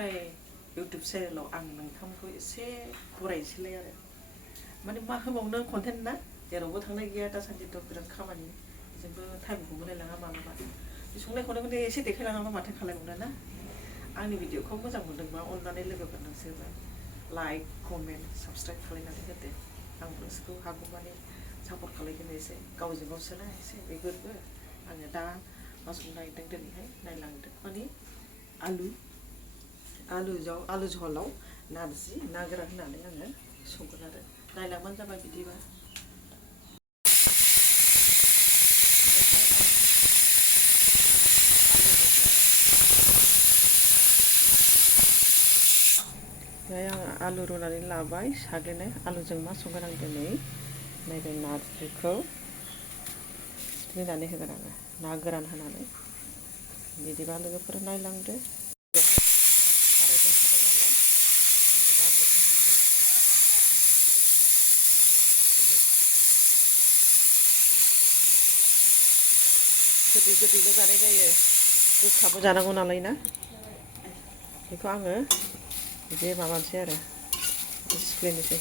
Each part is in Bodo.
सongbai YouTube चेनेलाव आं नोंथांखौ एसे बरायसैलाय आरो माने मा होबावनो कन्टेन्ट ना जेरावबो थांनाय गैया दासान्दिथ' बिराद खामानि जोंबो टाइमखौ मोनलायलाङा मालाबा संनाय खावनायखौनो एसे देखायलाङाबा माथो खालामबावनो ना आंनि भिडिअखौ मोजां मोनदोंबा अननानै लोगोफोर नोंसोरबो लाइक कमेन्ट साबस्क्राइब खालामनानै होदो आं नोंसोरखौ हागौमानि सापर्ट खालामगोन एसे गावजों गावसोना एसे बेफोरबो आङो दा मा संनो नागिरदों दिनैहाय नायलांदों माने आलु झलाव नारजि ना गोरान होनानै आङो संगोन आरो नायलांबानो जाबाय बिदिबा आङो आलु रुनानै लाबाय साग्लिनो आलुजों मा संगोन आं दिनै नैबे नारजिखौ सिफ्लेनानै होगोन आङो ना गोरान होनानै बिदिबा लोगोफोर नायलांदो गोदै गोदैल' जानाय जायो गोखाबो जानांगौ नालाय ना बेखौ आङो बिदि माबानोसै आरो सिफ्लेनोसै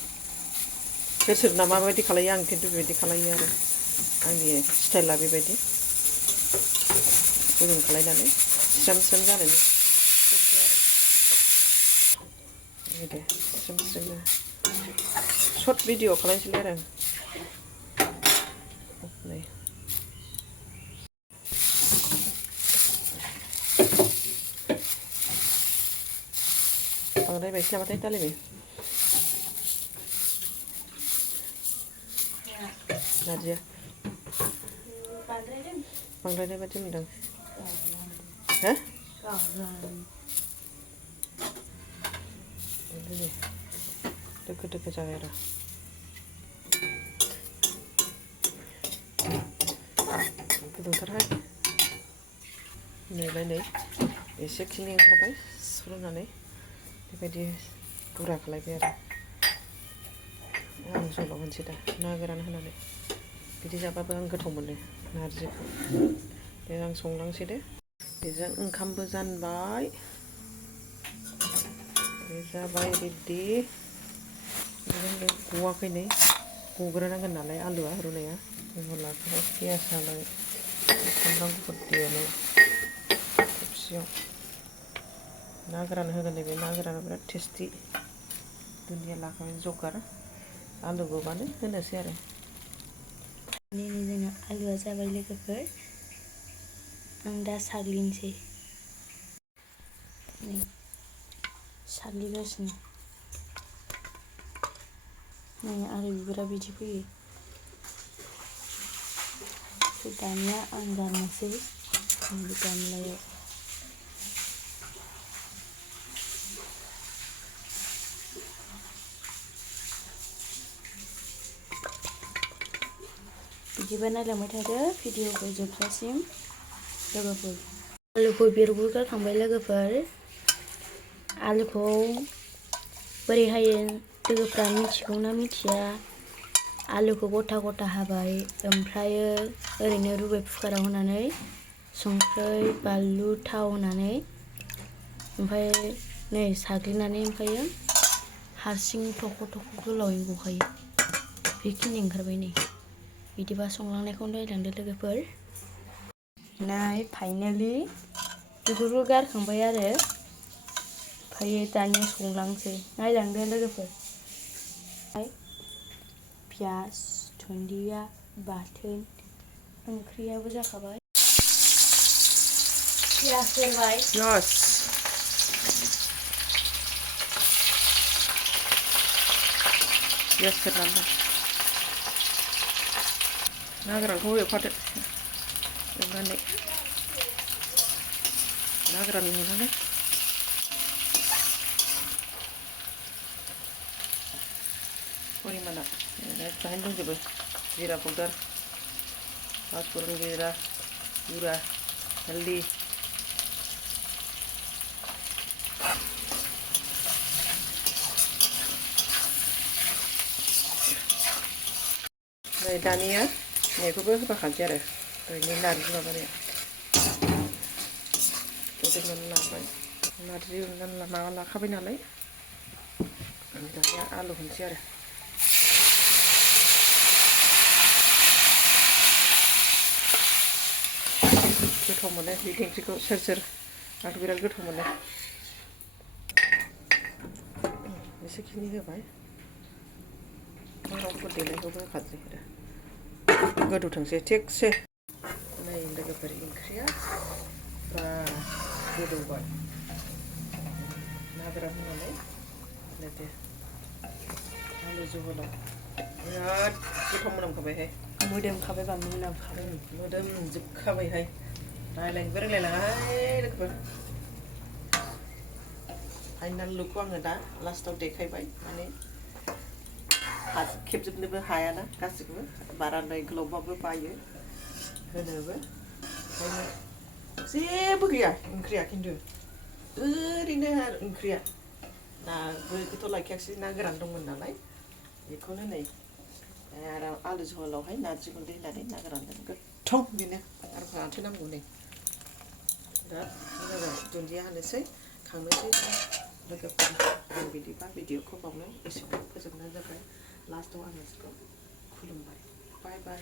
सोर सोरना माबायदि खालायो आं खिन्थु बेबायदि खालायो आरो आंनि स्टाइला बेबायदि गुदुं खालायनानै स्रेम स्रेम जानायनि आरो दे स्रेम स्रेम सर्ट भिडिअ खालायनोसैलाय आरो नै बांद्राय बायसै नामाथाय दालिमि नारजिया बांद्रायनाय बायदि मोनदों हो दोखो दोखो जाबाय आरो गुदुंथारहाय नैलाय नै एसेखिनि ओंखारबाय सुरुनानै बेबायदि गुरा खालायबाय आरो आं जलाव होनोसै दा ना गोरान होनानै बिदि जाबाबो आं गोथाव मोनो नारजिखौ दे आं संलांसै दे बेजों ओंखामबो जानबाय बे जाबाय रेडि बेजों गवाखै नै गग्रोनांगोन नालाय आलुआ रुनाया अब्लाखौ पियास हानाय सामब्राम गुफुर देनाय थबसियाव ना गोरान होगोन नैबे ना गोराना बिराद टेस्टि दुन्दिया लाखाबाय जगार आलु गोबानो होनोसै आरो जोंना आलुआ जाबाय लोगोफोर आं दा साग्लिनोसै नै साग्लिगासिनो नै आलु बिगुरा बिदि फैयो दानिया आं गारनोसै गामलायाव बिदिबा नायलांबाय थादो भिडिअखौ जोबजासिम लोगोफोर आलुखौ बेरगुरगारखांबाय लोगोफोर आलुखौ बोरै हायो लोगोफ्रा मिथिगौना मिथिया आलुखौ गथा गथा हाबाय ओमफ्रायो ओरैनो रुबाय कुकाराव होनानै संख्रै बानलु थाव होनानै ओमफ्राय नै साग्लिनानै ओमफ्रायो हारसिं थख' थख' गोलावै गखायो बेखिनि ओंखारबाय नै बिदिबा संलांनायखौ नायलांदो लोगोफोर नै फाइनालि बेफोरखौ गारखांबाय आरो ओमफ्रायो दानिया संलांसै नायलांदो लोगोफोर पियास दुन्दिया बाथोन ओंख्रियाबो जाखाबाय पियास होबाय पियास सेरनानै ना गोरानखौ एवफादो एवनानै ना गोरान एवनानै परिमाना मोजाङैनो दंजोबो जिरा पाउदार पासफुरन जिरा गुरा हालदै नै दानिया नैखौबो होफाखानोसै आरो ओरैनो नारजि माबानाया रुदबनानै लाबाय नारजि एवनानै माबा लाखाबाय नालाय दानिया आलु होनोसै आरो गोथाव मोनो बे ओंख्रिखौ सोर सोर आंथ' बिराद गोथाव मोनो एसेखिनि होबाय रावफोर देनायखौबो होखाद्रि आरो गोदौथोंसै थिगसे नै लोगोफोर ओंख्रिया बा गोदौबाय ना गोरान होनानै लोगो आलु जहलाव बिराद गोथाव मोनामखाबायहाय मोदोमखाबाय बा मोनामखाबाय मोदोमजोबखाबायहाय रायलायनोबो रोंलायलाङाहाय लोगोफोर फाइनाल लुकखौ आङो दा लास्टाव देखायबाय माने खेबजोबनोबो हायाना गासिखौबो बाराद्राय गोलावबाबो बायो होनोबो ओंखायनो जेबो गैया ओंख्रिया खिन्थु ओरैनो आरो ओंख्रिया नाबोथ' लायखायाखिसै ना गोरान दंमोन नालाय बेखौनो नै आरो आलु जहलावहाय नारजि गुन्दै होनानै ना गोरानजों गोथाव बेनो आरो माथो नांगौ नै दा मोजां दुन्दिया होनोसै खांनोसै लोगोफोर आं बिदिबा भिडिअखौ बावनो एसेबां फोजोबनाय जाबाय लास्टआव आङो खुलुमबाय बाय बाय